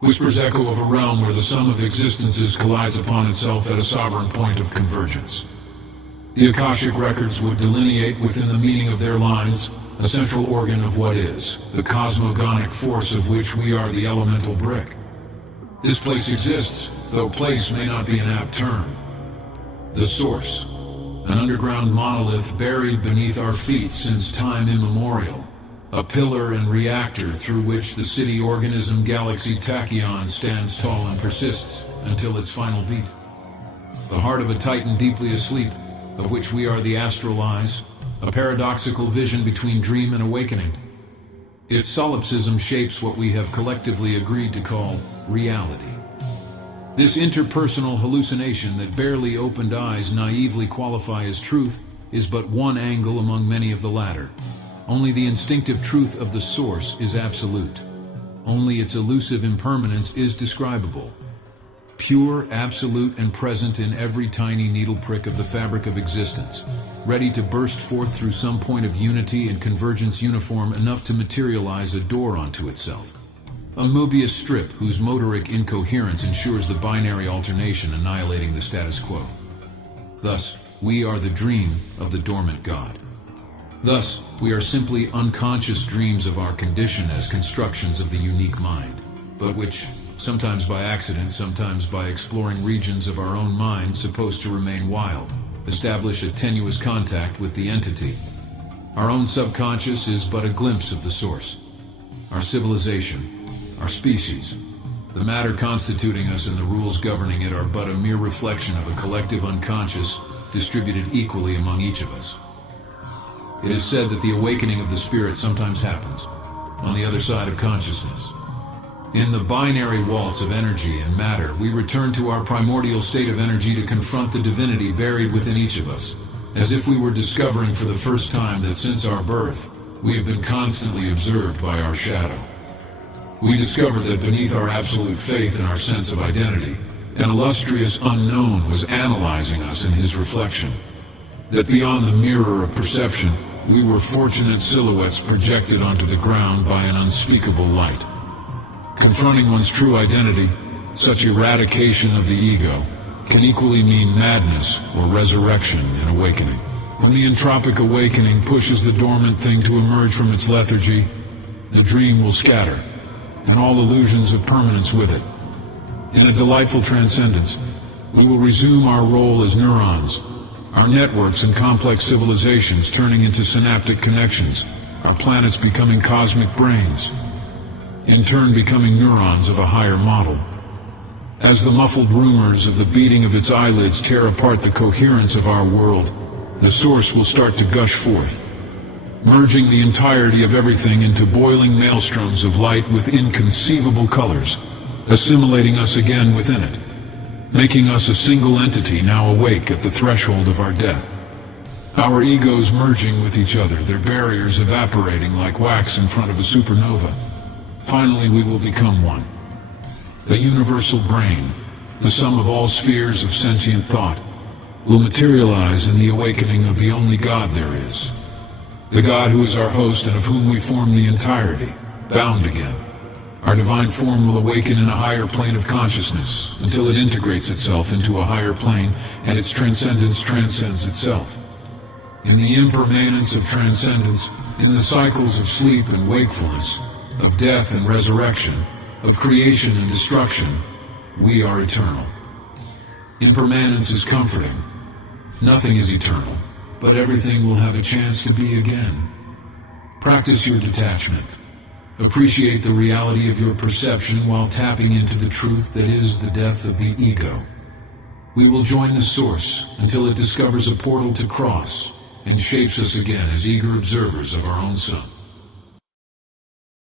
whispers echo of a realm where the sum of existences collides upon itself at a sovereign point of convergence. The Akashic records would delineate within the meaning of their lines a central organ of what is, the cosmogonic force of which we are the elemental brick. This place exists, though place may not be an apt term. The Source, an underground monolith buried beneath our feet since time immemorial, a pillar and reactor through which the city organism galaxy tachyon stands tall and persists until its final beat. The heart of a titan deeply asleep, of which we are the astral eyes, a paradoxical vision between dream and awakening. Its solipsism shapes what we have collectively agreed to call reality. This interpersonal hallucination that barely opened eyes naively qualify as truth is but one angle among many of the latter. Only the instinctive truth of the Source is absolute. Only its elusive impermanence is describable. Pure, absolute, and present in every tiny needle prick of the fabric of existence, ready to burst forth through some point of unity and convergence uniform enough to materialize a door onto itself. A Mobius strip whose motoric incoherence ensures the binary alternation annihilating the status quo. Thus, we are the dream of the dormant God. Thus, we are simply unconscious dreams of our condition as constructions of the unique mind, but which, sometimes by accident, sometimes by exploring regions of our own mind supposed to remain wild, establish a tenuous contact with the entity. Our own subconscious is but a glimpse of the Source. Our civilization, our species, the matter constituting us and the rules governing it are but a mere reflection of a collective unconscious distributed equally among each of us. It is said that the awakening of the spirit sometimes happens on the other side of consciousness. In the binary waltz of energy and matter, we return to our primordial state of energy to confront the divinity buried within each of us, as if we were discovering for the first time that since our birth, we have been constantly observed by our shadow. We discover that beneath our absolute faith and our sense of identity, an illustrious unknown was analyzing us in his reflection. That beyond the mirror of perception, we were fortunate silhouettes projected onto the ground by an unspeakable light. Confronting one's true identity, such eradication of the ego, can equally mean madness or resurrection and awakening. When the entropic awakening pushes the dormant thing to emerge from its lethargy, the dream will scatter, and all illusions of permanence with it. In a delightful transcendence, we will resume our role as neurons, our networks and complex civilizations turning into synaptic connections, our planets becoming cosmic brains, in turn becoming neurons of a higher model. As the muffled rumors of the beating of its eyelids tear apart the coherence of our world, the Source will start to gush forth, merging the entirety of everything into boiling maelstroms of light with inconceivable colors, assimilating us again within it, making us a single entity now awake at the threshold of our death. Our egos merging with each other, their barriers evaporating like wax in front of a supernova. Finally, we will become one. A universal brain, the sum of all spheres of sentient thought, will materialize in the awakening of the only God there is. The God who is our host and of whom we form the entirety, bound again. Our divine form will awaken in a higher plane of consciousness until it integrates itself into a higher plane and its transcendence transcends itself. In the impermanence of transcendence, in the cycles of sleep and wakefulness, of death and resurrection, of creation and destruction, we are eternal. Impermanence is comforting. Nothing is eternal, but everything will have a chance to be again. Practice your detachment. Appreciate the reality of your perception while tapping into the truth that is the death of the ego. We will join the Source until it discovers a portal to cross and shapes us again as eager observers of our own sun.